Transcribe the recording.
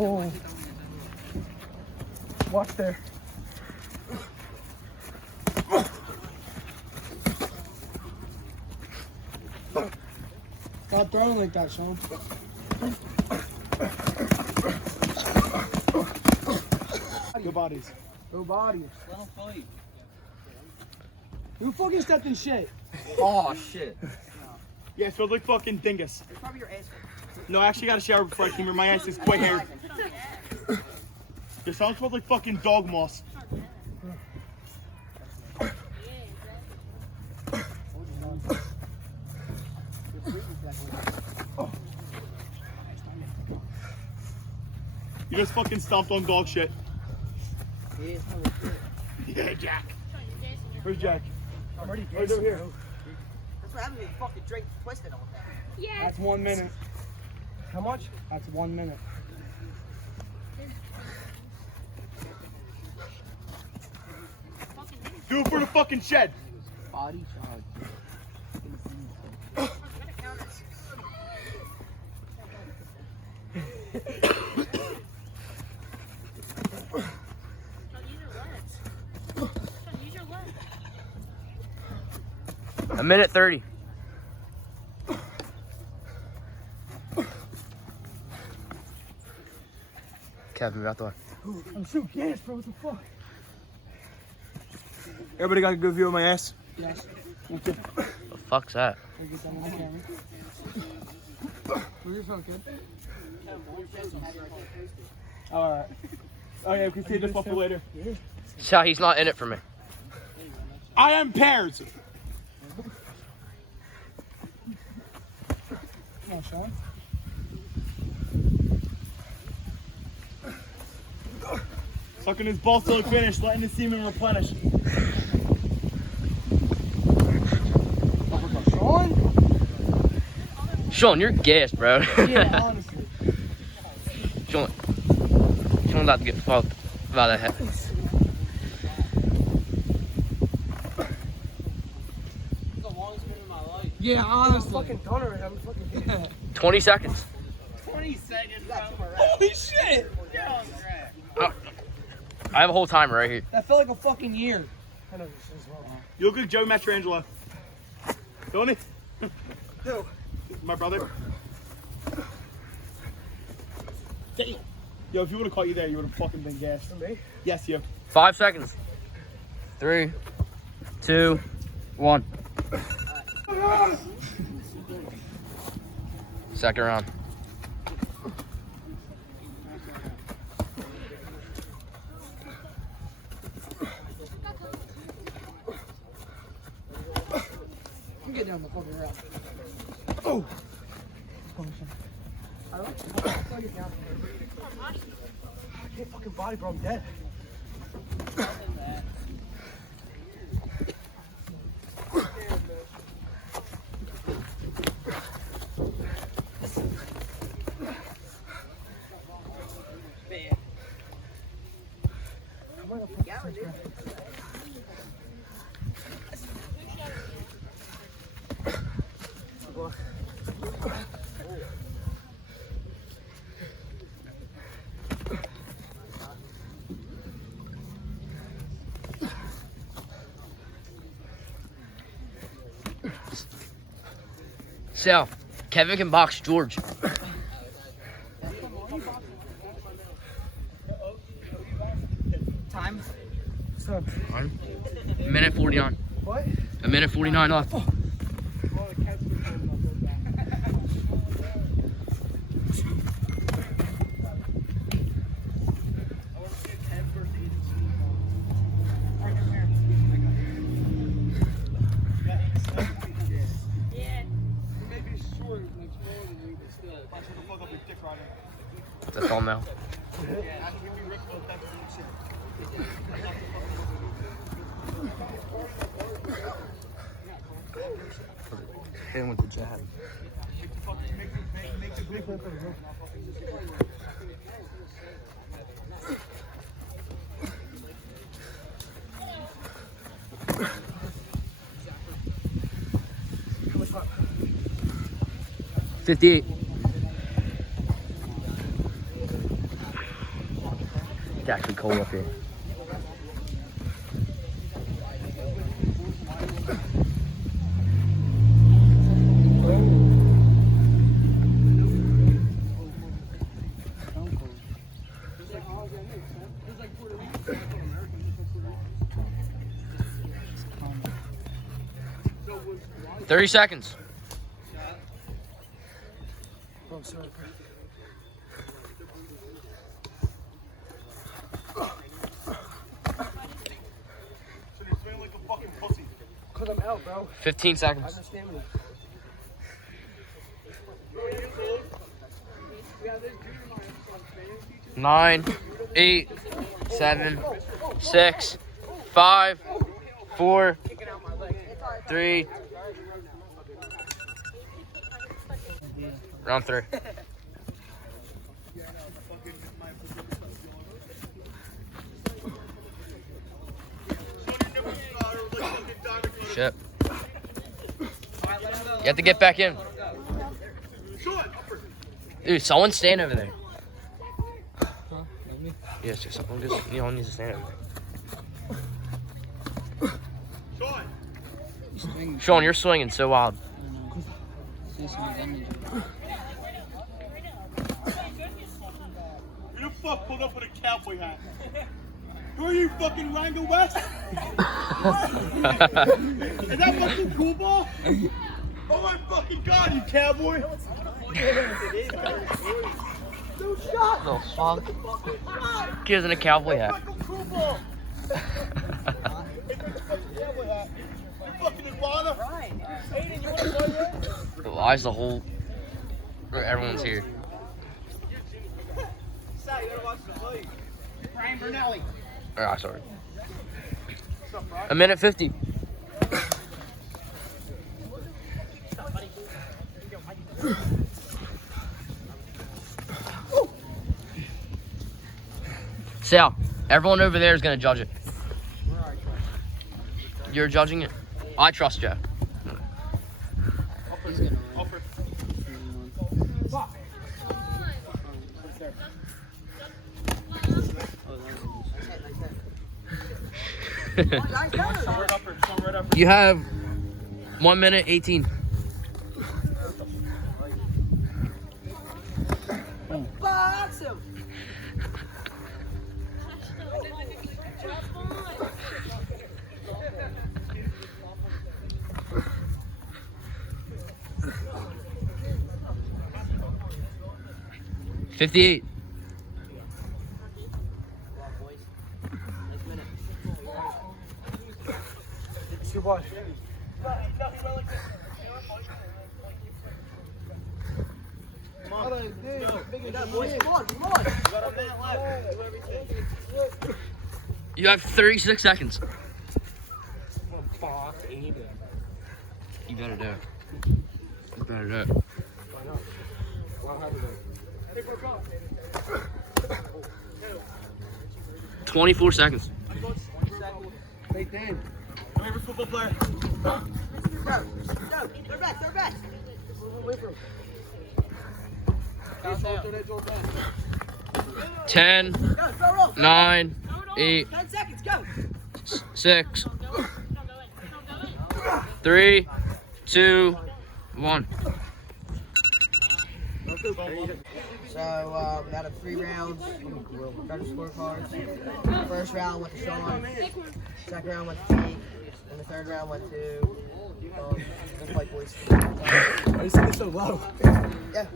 Oh. Watch there. Stop throwing like that, Sean. Go bodies. Go bodies. Let him fight. Who fucking stepped in shit? Oh shit. Yeah, it smells like fucking dingus. It's probably your ass. No, I actually got a shower before I came here. My ass is quite hairy. Your sound smells like fucking dog moss. You just fucking stomped on dog shit. Yeah, Jack. Where's Jack? I'm already Right over here. That's what happens when you fucking drink twisted all day. Yeah. That's 1 minute. How much? That's 1 minute. Do it for the fucking shed. Body charge. A minute 30. Kevin, move out the way. I'm so gassed, bro. What the fuck? Everybody got a good view of my ass? Yes. The fuck's that? Can you get that on the camera? Where's your phone, kid? Alright. Oh yeah, we can save this one for later. So he's not in it for me. I am pears. Come on, Sean. Sucking his balls till it's finished, letting the semen replenish. Sean? Sean, you're gassed, bro. Yeah, honestly. Sean about to get fucked by the head. Yeah, honestly. I'm fucking done already. I'm fucking 20 seconds. 20 seconds, bro. Holy shit! I have a whole timer right here. That felt like a fucking year. I know this as well. You look like Joe Mastrangelo. Don't he? Who? My brother. Damn. Yo, if you would have caught you there, you would have fucking been gassed. For me? Yes, you. 5 seconds. 3, 2, 1. Second round. You get down the fucking route. Oh! I don't get down. I can't fucking body, bro. I'm dead. So, Kevin can box George. Time? So, A minute 49. what? A minute 49 left. That's all now. Hit him with the jab. How much time? 58. It's actually cold up here. So 30 seconds. Oh, sorry. So you're swinging like a fucking pussy. Cause I'm out, bro. 15 I seconds. have no stamina. 9, 8, 7, 6, 5, 4, 3. Round 3. Shit. You have to get back in. Dude, someone's standing over there. Yes, just someone needs to stand over there. Sean, you're swinging so wild. Who the fuck pulled up with a cowboy hat? Who are you, fucking Rango West? Is that fucking cool ball? Oh my fucking god, you cowboy! No shot. The fuck? Gives in a cowboy hat. Fucking cool ball! Cowboy hat. You fucking iguana! Aiden, you wanna play this? Why's the whole... Everyone's here. Sal, you gotta watch the play. Brian Bernelli. Oh, sorry. A minute 50. Sal, everyone over there is going to judge it. You're judging it? I trust you. You have 1 minute 18. Box him. $58. It's your boy. You have 36 seconds. You better do it. You better do it. 24 seconds. Hey, Dan. My favorite football player. Go. They're back. They're back. Wait for him. 10, Go. Throw roll. 9, 8, 10 seconds. Go. 6, 3, 2, 1. So, out of 3 rounds, judge scorecards. First round went to Sean. Second round went to Jake. And the third round went to the Fight Boys. Why are you sitting so low? Yeah.